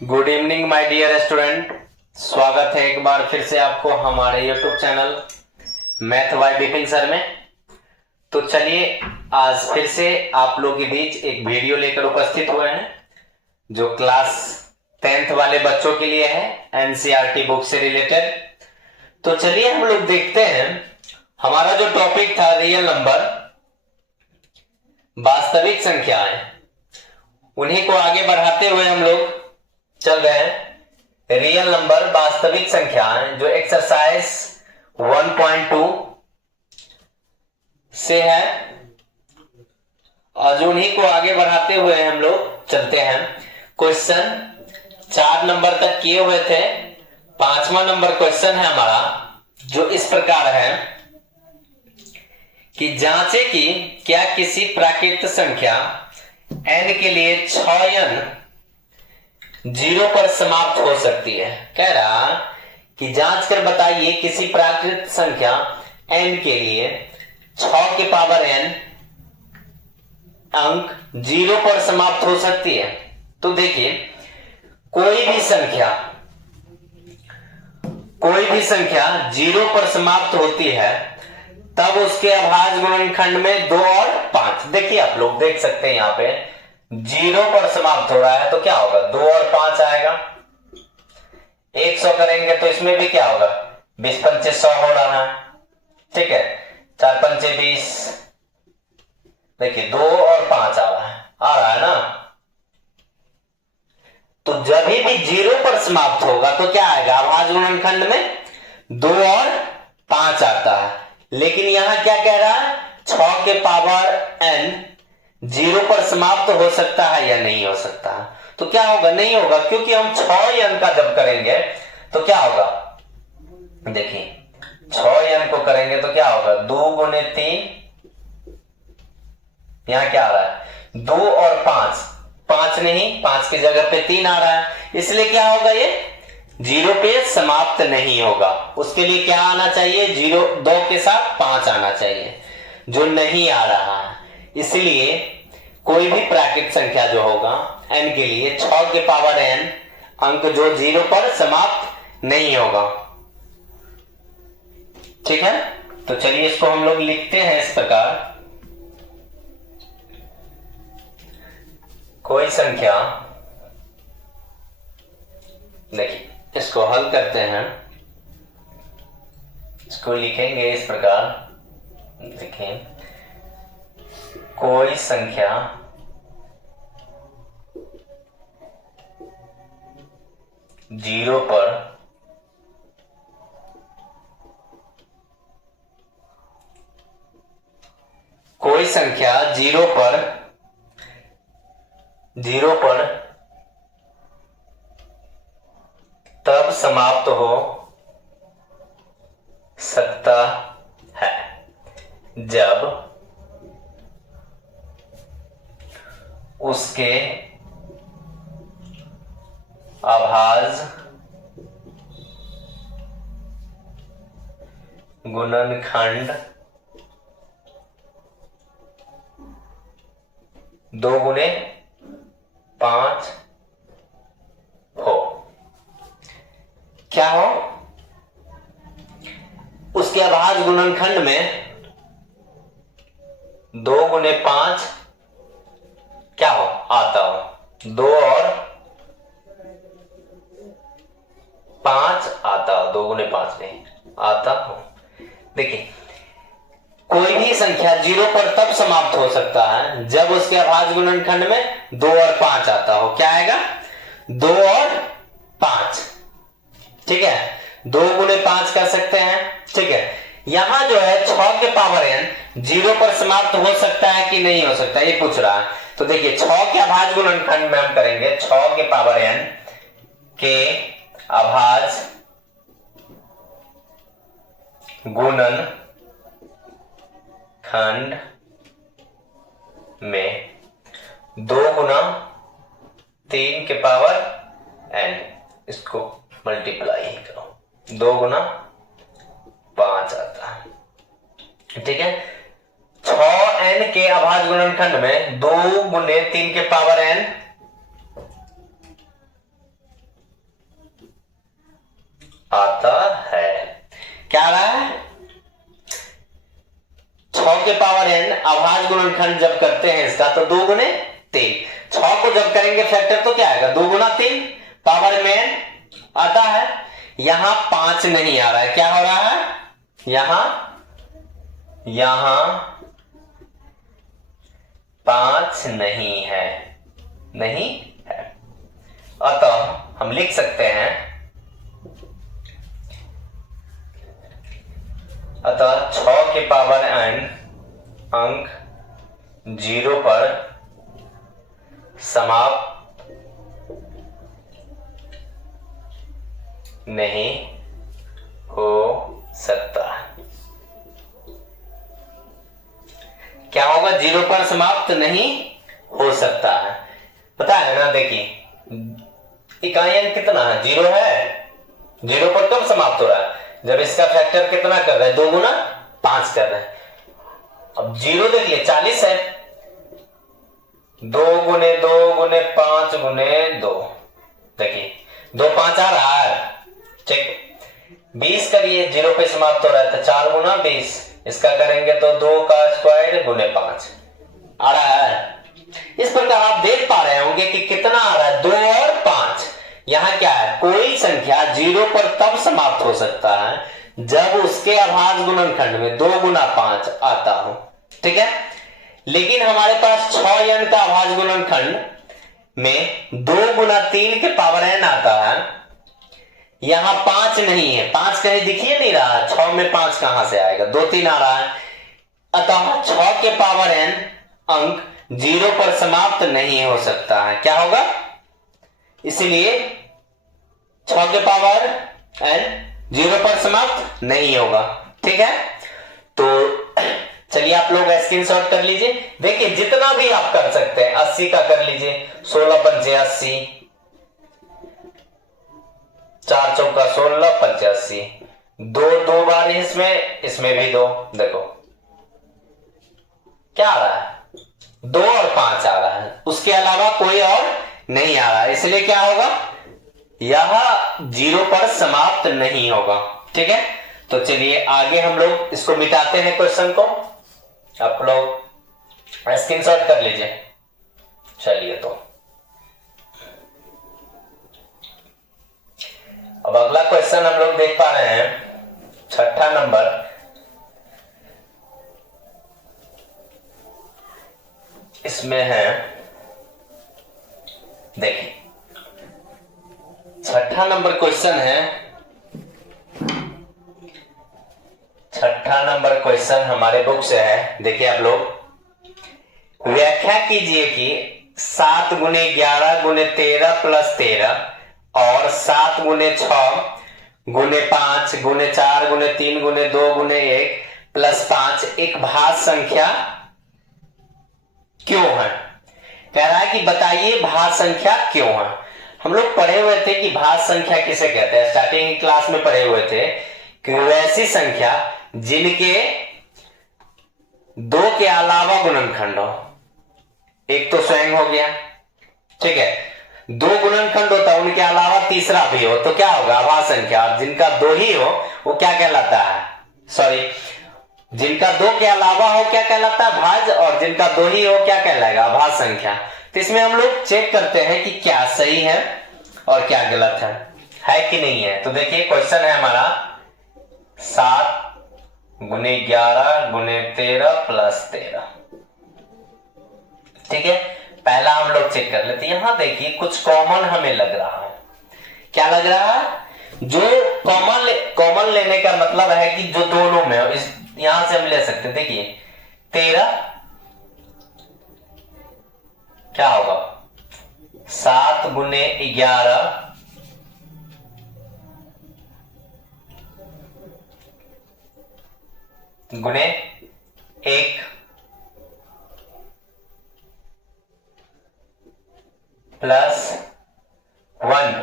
Good evening my dear student. स्वागत है एक बार फिर से आपको हमारे YouTube channel math by Vipin sir में। तो चलिए आज फिर से आप लोगों के बीच एक वीडियो लेकर उपस्थित हुए हैं जो क्लास 10th वाले बच्चों के लिए है, एनसीईआरटी बुक से रिलेटेड। तो चलिए हम लोग देखते हैं, हमारा जो टॉपिक था रियल नंबर, वास्तविक संख्याएं, उन्हीं को आगे बढ़ाते हुए हम लोग चल रहे हैं। रियल नंबर वास्तविक संख्याएं जो एक्सरसाइज 1.2 से है, और जो उन्हीं को आगे बढ़ाते हुए हम लोग चलते हैं। क्वेश्चन 4 नंबर तक किए हुए थे। 5वां नंबर क्वेश्चन है हमारा, जो इस प्रकार है कि जांचे कि क्या किसी प्राकृत संख्या n के लिए 6n 0 पर समाप्त हो सकती है। कह रहा कि जांच कर बताइए किसी प्राकृत संख्या n के लिए 6 के पावर n अंक 0 पर समाप्त हो सकती है। तो देखिए, कोई भी संख्या 0 पर समाप्त होती है तब उसके अभाज्य गुणनखंड में 2 और 5। देखिए आप लोग देख सकते हैं, यहां पे 0 पर समाप्त हो रहा है तो क्या होगा, 2 और 5 आएगा। 100 करेंगे तो इसमें भी क्या होगा, 20 पंचे 100 हो रहा है, ठीक है, 4 पंचे 20। देखिए 2 और 5 आ रहा है ना। तो जब भी 0 पर समाप्त होगा तो क्या आएगा, अभाज्य गुणनखंड में 2 और 5 आता है। लेकिन यहां क्या कह रहा है, 6 के पावर n 0 पर समाप्त हो सकता है या नहीं हो सकता। तो क्या होगा, नहीं होगा, क्योंकि हम 6n का जब करेंगे तो क्या होगा, देखिए 6n को करेंगे तो क्या होगा, 2 गुने 3, यहां क्या आ रहा है 2 और 5 नहीं, 5 की जगह पे 3 आ रहा है, इसलिए क्या होगा, ये 0 पे समाप्त नहीं होगा। उसके लिए क्या आना चाहिए, 2 के साथ 5 आना चाहिए, जो नहीं आ रहा है। इसलिए कोई भी प्राकृत संख्या जो होगा n के लिए 6 के पावर n अंक जो 0 पर समाप्त नहीं होगा, ठीक है। तो चलिए इसको हम लोग लिखते हैं इस प्रकार, कोई संख्या, देखिए इसको हल करते हैं, इसको लिखेंगे इस प्रकार, देखिए कोई संख्या जीरो पर तब समाप्त हो सकता है जब उसके अभाज्य गुणनखंड 2 गुने 5 हो। क्या हो, उसके अभाज्य गुणनखंड में 2 गुने 5 क्या हो, आता हो, 2 और 5 आता हो, 2 गुने 5 नहीं आता हो। देखिए कोई भी संख्या 0 पर तब समाप्त हो सकता है जब उसके अभाज्य गुणनखंड में 2 और 5 आता हो। क्या आएगा, 2 और 5, ठीक है, 2 गुने 5 कर सकते हैं, ठीक है। यहां जो है 6 के पावर n 0 पर समाप्त हो सकता है कि नहीं हो सकता, ये पूछ रहा है। तो देखिए 6 के अभाज्य गुणनखंड में हम करेंगे 6 के पावर n के अभाज्य गुणनखंड में 2 गुना 3 के पावर n, इसको मल्टीप्लाई करो, 2 गुना 5 आता है, ठीक है। 6n के अभाज्य गुणनखंड में 2 गुने 3 के पावर n आता है। क्या आ रहा है? 6 के पावर n अभाज्य गुणनखंड जब करते हैं इसका तो 2 गुने 3। 6 को जब करेंगे फैक्टर तो क्या आएगा? 2 गुना 3 पावर में n आता है। यहां 5 नहीं आ रहा है। क्या हो रहा है? यहां 5 नहीं है, नहीं है। अतः हम लिख सकते हैं, अतः 6 के पावर n अंक 0 पर समाप्त नहीं हो सकता। क्या होगा? 0 पर समाप्त नहीं हो सकता है। पता है ना? देखिए इकाई अंक कितना है? 0 है। 0 पर कब समाप्त हो रहा है? जब इसका फैक्टर कितना कर रहा है? 2 गुना 5 कर रहा है। अब 0 देखिए 40 है। 2 गुने 2 गुने 5 गुने 2, देखिए 2 5 आ रहा है। ठीक। 20 करिए, 0 पे समाप्त हो रहा है तो 4 गुना 20, इसका करेंगे तो 2 का स्क्वायर गुने 5 आ रहा है। इस प्रकार आप देख पा रहे होंगे कि कितना आ रहा है? 2 और 5। यहां क्या है? कोई संख्या 0 पर तब समाप्त हो सकता है जब उसके अभाज्य गुणनखंड में 2 गुना 5 आता हो। ठीक है। लेकिन हमारे पास 6n का अभाज्य गुणनखंड में 2 गुना 3 के पावर n आता है। यहां 5 नहीं है। 5 कहीं दिखिए नहीं रहा। 6 में 5 कहां से आएगा? 2 3 आ रहा है। अतः 6 के पावर n अंक 0 पर समाप्त नहीं हो सकता है। क्या होगा? इसलिए 6 के पावर n 0 पर समाप्त नहीं होगा। ठीक है। तो चलिए आप लोग स्क्रीनशॉट कर लीजिए। देखिए जितना भी आप कर सकते हैं, 80 का कर लीजिए, 16 पंचे 80, 4 चौका 16 85, 2 बार इसमें भी 2। देखो क्या आ रहा है? 2 और 5 आ रहा है, उसके अलावा कोई और नहीं आ रहा है। इसलिए क्या होगा? यह 0 पर समाप्त नहीं होगा। ठीक है। तो चलिए आगे हम लोग इसको मिटाते हैं। क्वेश्चन को आप लोग स्क्रीनशॉट कर लीजिए। चलिए तो अब अगला क्वेश्चन हम लोग देख पा रहे हैं, 6ठा नंबर। इसमें है, देखिए 6ठा नंबर क्वेश्चन है। 6ठा नंबर क्वेश्चन हमारे बुक से है। देखिए आप लोग व्याख्या कीजिए कि 7 गुने 11 गुने 13 प्लस 13 और 7 गुने 6 गुने 5 गुने 4 गुने 3 गुने 2 गुने 1 प्लस 5 एक भाज्य संख्या क्यों है? कह रहा है कि बताइए भाज्य संख्या क्यों है। हम लोग पढ़े हुए थे कि भाज्य संख्या किसे कहते हैं। स्टार्टिंग क्लास में पढ़े हुए थे कि वैसी संख्या जिनके 2 के अलावा गुणनखंड हो। एक तो स्वयं हो गया, ठीक है। 2 गुणनखंड होता है, उनके अलावा तीसरा भी हो तो क्या होगा? अभाज्य संख्या। और जिनका 2 ही हो वो क्या कहलाता है? सॉरी, जिनका 2 के अलावा हो क्या कहलाता है? भाज्य। और जिनका 2 ही हो क्या कहलाएगा? अभाज्य संख्या। तो इसमें हम लोग चेक करते हैं कि क्या सही है और क्या गलत है कि नहीं है। तो देखिए क्वेश्चन है हमारा 7 गुने 11 गुने 13 प्लस 13। ठीक है। पहला हम लोग चेक कर लेते हैं। यहां देखिए कुछ कॉमन हमें लग रहा है। क्या लग रहा है? जो कॉमन लेने का मतलब है कि जो दोनों में हो, इस यहां से हम ले सकते हैं। देखिए 13 क्या होगा? 7 गुने 11 गुने 1 प्लस 1।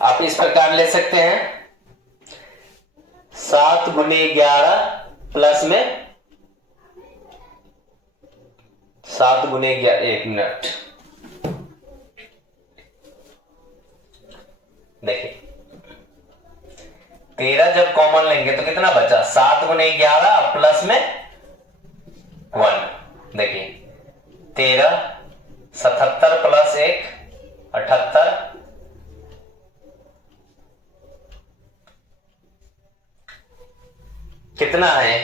आप इस प्रकार ले सकते हैं 7 गुने 11 प्लस में 7 गुने 11। 1 मिनट देखिए 13 जब कॉमन लेंगे तो कितना बचा, 7 गुने 11 प्लस में 1। देखिए 13, 77 प्लस 1 78, कितना है,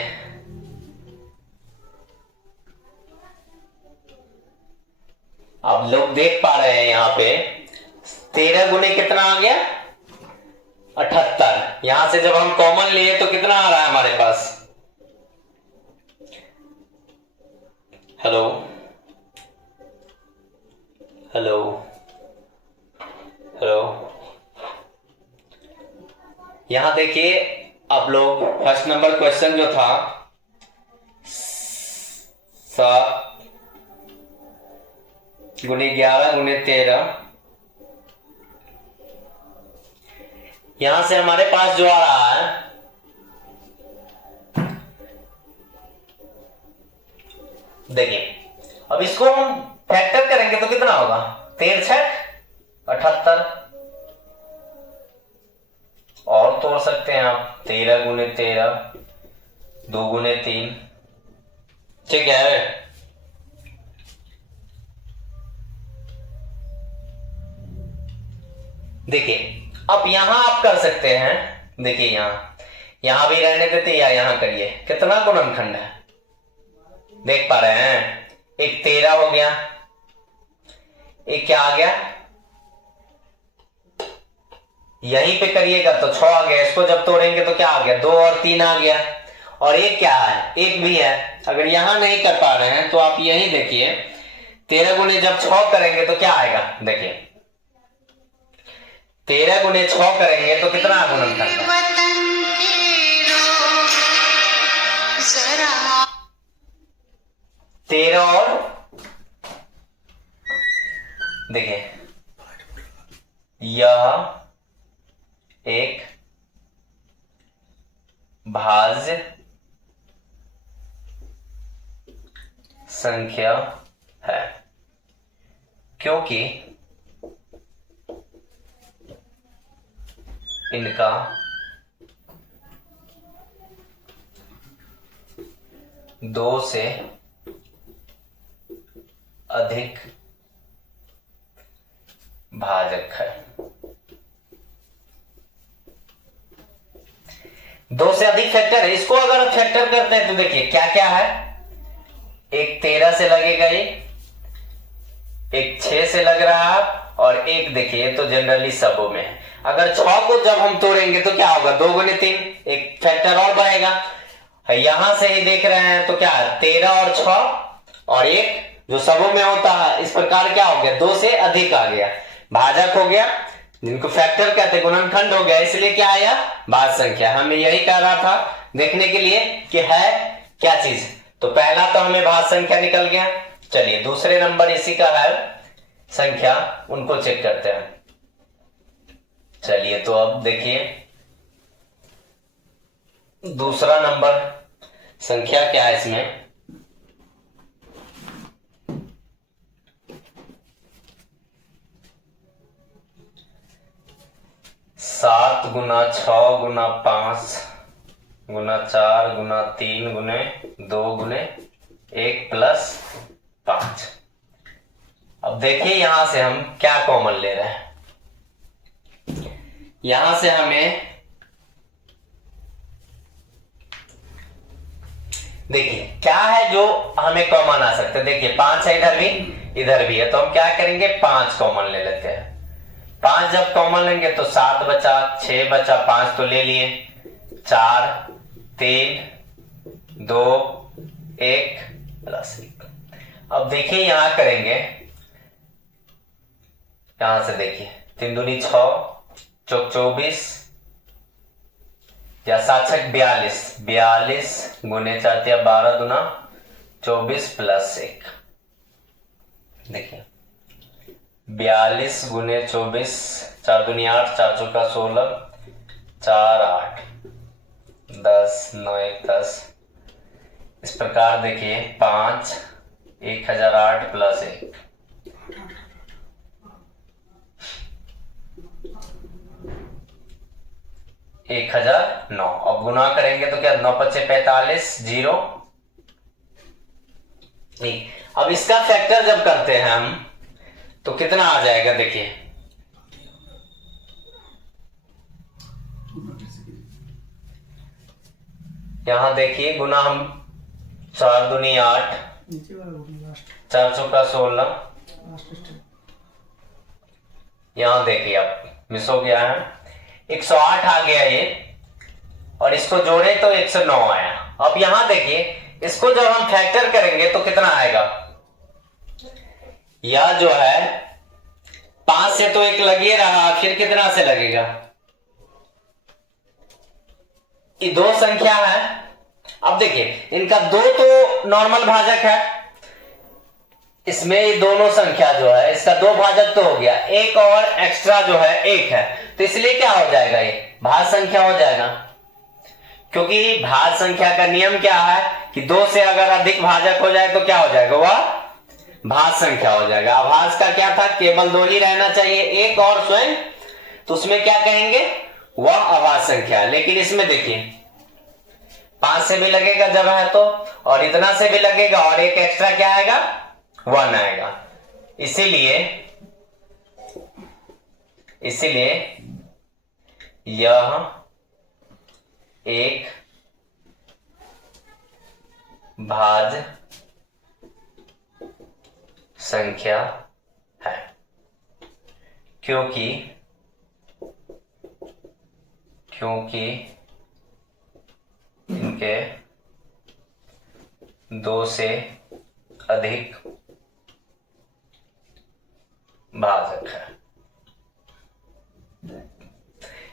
आप लोग देख पा रहे हैं यहां पे 13 गुने कितना आ गया 78। यहां से जब हम कॉमन लिए तो कितना आ रहा है हमारे पास, हेलो हेलो हेलो, यहां देखिए आप लोग फर्स्ट नंबर क्वेश्चन जो था 7 गुने 11 गुने 13, यहां से हमारे पास जो आ रहा है देखिए, अब इसको हम फैक्टर करेंगे तो कितना होगा, 13 6 78, और तोड़ सकते हैं आप 13 गुने 13 2 गुने 3, ठीक है। देखिए अब यहां आप कर सकते हैं, देखिए यहां भी रहने देते या यहां करिए, कितना गुणनखंड है देख पा रहे हैं, एक 13 हो गया, एक क्या आ गया, यहीं पे करिएगा तो 6 आ गया, इसको जब तोड़ेंगे तो क्या आ गया 2 और 3 आ गया, और एक क्या है, एक भी है। अगर यहां नहीं कर पा रहे हैं तो आप यहीं देखिए 13 गुने जब 6 करेंगे तो क्या आएगा, देखिए 13 गुने 6 करेंगे तो कितना गुणनखंड है, 13 और देखिए यह एक भाज्य संख्या है, क्योंकि इनका दो से अधिक भाजक है, 2 से अधिक फैक्टर है। इसको अगर फैक्टर करते हैं तो देखिए क्या क्या है, एक 13 से लगेगा, ये एक 6 से लग रहा है, और एक देखिए तो जनरली सबों में है। अगर 6 को जब हम तोड़ेंगे तो क्या होगा 2 गुने 3, एक फैक्टर और बढ़ेगा, यहां से ही देख रहे हैं तो क्या है 13 और 6 और एक जो सबों में होता है, इस प्रकार क्या हो गया 2 से अधिक आ गया, भाजक हो गया, जिनको फैक्टर कहते हैं, गुणनखंड हो गया, इसलिए क्या आया भाज्य संख्या। हमें यही कह रहा था देखने के लिए कि है क्या चीज, तो पहला तो हमें भाज्य संख्या निकल गया। चलिए दूसरे नंबर इसी का है संख्या, उनको चेक करते हैं। चलिए तो अब देखिए दूसरा नंबर संख्या क्या है इसमें, सात गुना 6 गुना 5 गुना 4 गुना 3 गुने 2 गुने 1 प्लस 5। अब देखिए यहां से हम क्या कॉमन ले रहे हैं, यहां से हमें देखिए क्या है जो हमें कॉमन आ सकता है, देखिए 5 है इधर भी है, तो हम क्या करेंगे 5 कॉमन ले लेते हैं। 5 जब कॉमन लेंगे तो 7 बचा, 6 बचा, 5 तो ले लिए, 4 3 2 1 प्लस 1। अब देखिए यहां करेंगे, यहां से देखिए 3 दूनी 6 चौक 24 या 7 छक 42, 42 गुने 4 12 दुना 24 प्लस 1। देखिए 42 गुने 24, 4 दूनी 8, 4 चौका 16, 4 8 10 9 1 10, इस प्रकार देखिए 5 1008 प्लस 1। 1009। अब गुना करेंगे तो क्या 9 पचे 45 जीरो। अब इसका फैक्टर जब करते हैं हम तो कितना आ जाएगा देखिए, यहां देखिए गुना हम 4 दूनी 8, 4 चौका 16, यहां देखिए अब मिस हो गया है, 108 आ गया ये, और इसको जोड़े तो 109 आया। अब यहां देखिए इसको जब हम फैक्टर करेंगे तो कितना आएगा, यह जो है 5 से तो 1 लग ही रहा, फिर कितना से लगेगा, ये 2 संख्या है। अब देखिए इनका 2 तो नॉर्मल भाजक है, इसमें ये दोनों संख्या जो है इसका 2 भाजक तो हो गया, एक और एक्स्ट्रा जो है 1 है, तो इसलिए क्या हो जाएगा, ये भाज संख्या हो जाएगा। क्योंकि भाज संख्या का नियम क्या है कि 2 से अगर अधिक भाजक हो जाए तो क्या हो जाएगा, वह भाज संख्या हो जाएगा। अभाज का क्या था, केवल 2 ही रहना चाहिए, एक और स्वयं, तो उसमें क्या कहेंगे, वह अभाज संख्या। लेकिन इसमें देखिए 5 से भी लगेगा जब है तो, और इतना से भी लगेगा, और एक एक्स्ट्रा क्या आएगा, 1 आएगा। इसीलिए यह एक भाज संख्या है, क्योंकि इनके 2 से अधिक भाजक है।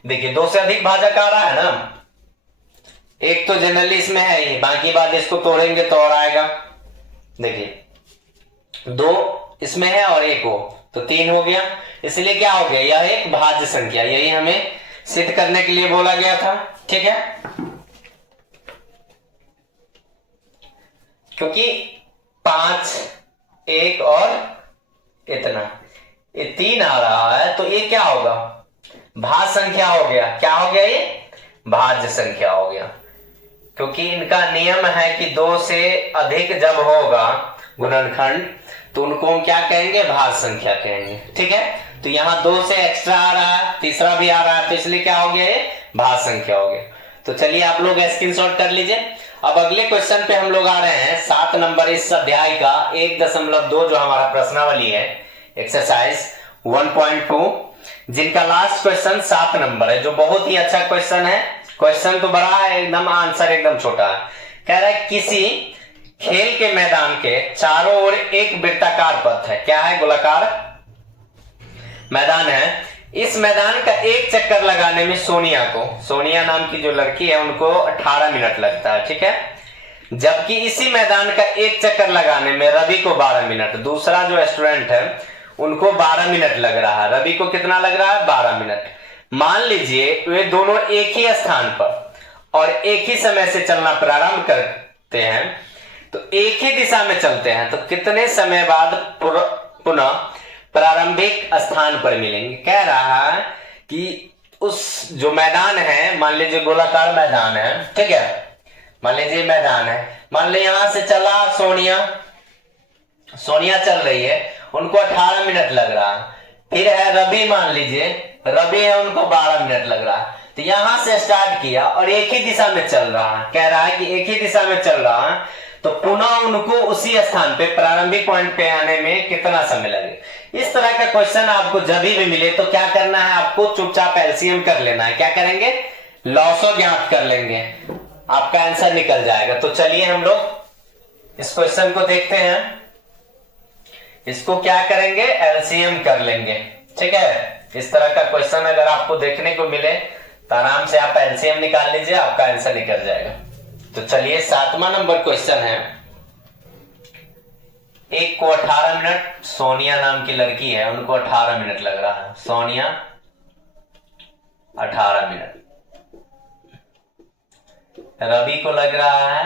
देखिए 2 से अधिक भाजक आ रहा है ना, एक तो जनरली इसमें है ही, बाकी बात इसको तोड़ेंगे तो और आएगा। देखिए 2 इसमें है और 1 हो तो 3 हो गया, इसलिए क्या हो गया, यह एक भाज्य संख्या, यही हमें सिद्ध करने के लिए बोला गया था। ठीक है, क्योंकि 5, 1 और इतना, ये 3 आ रहा है, तो ये क्या होगा, भाज्य संख्या हो गया। क्या हो गया, ये भाज्य संख्या हो गया, क्योंकि इनका नियम है कि 2 से अधिक जब होगा गुणनखंड तो उनको हम क्या कहेंगे, भाज्य संख्या कहेंगे। ठीक है, तो यहां 2 से एक्स्ट्रा आ रहा है, तीसरा भी आ रहा है, तो इसलिए क्या हो गया, ये भाज्य संख्या हो गया। तो चलिए आप लोग स्क्रीनशॉट कर लीजिए। अब अगले क्वेश्चन पे हम लोग आ रहे हैं, 7 नंबर इस अध्याय का 1.2 जो हमारा प्रश्नावली है, एक्सरसाइज 1.2, जिनका लास्ट क्वेश्चन 7 नंबर है, जो बहुत ही अच्छा क्वेश्चन है। क्वेश्चन तो बड़ा है एकदम, आंसर एकदम छोटा है। कह रहा है किसी खेल के मैदान के चारों ओर एक वृत्ताकार पथ है। क्या है, गोलाकार मैदान है। इस मैदान का एक चक्कर लगाने में सोनिया नाम की जो लड़की है उनको 18 मिनट लगता है। ठीक है, जबकि इसी मैदान का एक चक्कर लगाने में रवि को 12 मिनट, दूसरा जो स्टूडेंट है उनको 12 मिनट लग रहा है। रवि को कितना लग रहा है, 12 मिनट। मान लीजिए वे दोनों एक ही स्थान पर और एक ही समय से चलना प्रारंभ करते हैं, तो एक ही दिशा में चलते हैं, तो कितने समय बाद पुनः प्रारंभिक स्थान पर मिलेंगे। कह रहा है कि उस जो मैदान है, मान लीजिए गोलाकार मैदान है, ठीक है, मान लीजिए मैदान है, मान लीजिए यहां से चला सोनिया चल रही है, उनको 18 मिनट लग रहा है। फिर है रवि, मान लीजिए रवि है, उनको 12 मिनट लग रहा है। तो यहां से स्टार्ट किया और एक ही दिशा में चल रहा है। कह रहा है कि एक ही दिशा में चल रहा है, तो पुनः उनको उसी स्थान पे प्रारंभिक पॉइंट पे आने में कितना समय लगे। इस तरह का क्वेश्चन आपको जब भी मिले तो क्या करना है, आपको चुपचाप एलसीएम कर लेना है। क्या करेंगे, लॉसो ज्ञात कर लेंगे, आपका आंसर निकल जाएगा। तो चलिए हम लोग इस क्वेश्चन को देखते हैं। इसको क्या करेंगे, एलसीएम कर लेंगे। ठीक है, इस तरह का क्वेश्चन अगर आपको देखने को मिले तो आराम से आप एलसीएम निकाल लीजिए, आपका आंसर निकल जाएगा। तो चलिए 7वां नंबर क्वेश्चन है। एक को 18 मिनट, सोनिया नाम की लड़की है, उनको 18 मिनट लग रहा है। सोनिया 18 मिनट, रवि को लग रहा है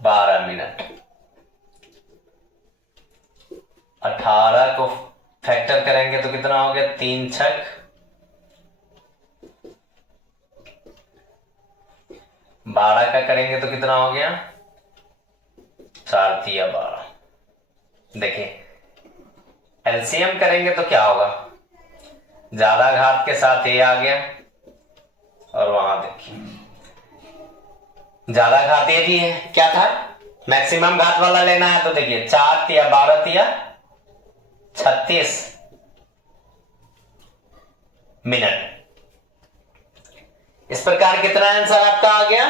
12 मिनट। 18 को फैक्टर करेंगे तो कितना हो गया, 3 छक 12 का करेंगे तो कितना हो गया, 4 तिया 12। देखिए एलसीएम करेंगे तो क्या होगा, ज्यादा घात के साथ ए आ गया, और वहां देखिए ज्यादा घात ए भी है, क्या था मैक्सिमम घात वाला लेना है, तो देखिए 4 तिया 12 तिया 36 मिनट। इस प्रकार कितना आंसर आपका आ गया,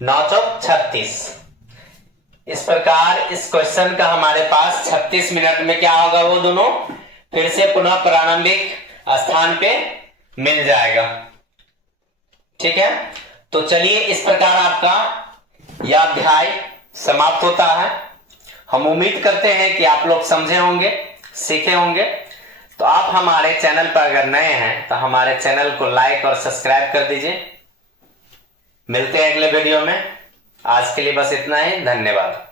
9 चौक 36। इस प्रकार इस क्वेश्चन का हमारे पास 36 मिनट में क्या होगा, वो दोनों फिर से पुनः प्रारंभिक स्थान पे मिल जाएगा। ठीक है, तो चलिए इस प्रकार आपका यह अध्याय समाप्त होता है। हम उम्मीद करते हैं कि आप लोग समझे होंगे, सीखे होंगे। तो आप हमारे चैनल पर अगर नए हैं तो हमारे चैनल को लाइक और सब्सक्राइब कर दीजिए। मिलते हैं अगले वीडियो में, आज के लिए बस इतना ही, धन्यवाद।